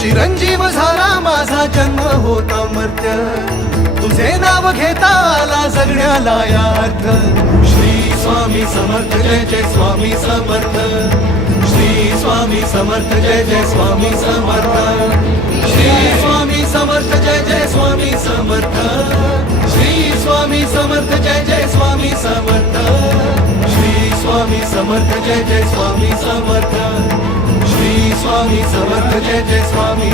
चिरंजीव झाला माझा जन्म होता मर्त्य, तुझे नाव घेता आला जगण्याला यार्थ. श्री स्वामी समर्थ जय जय स्वामी समर्थ, श्री स्वामी समर्थ जय जय स्वामी समर्थ, श्री स्वामी समर्थ जय जय स्वामी समर्थ, श्री स्वामी समर्थ जय जय स्वामी समर्थ, श्री स्वामी समर्थ जय जय स्वामी समर्थ, श्री स्वामी समर्थ जय जय स्वामी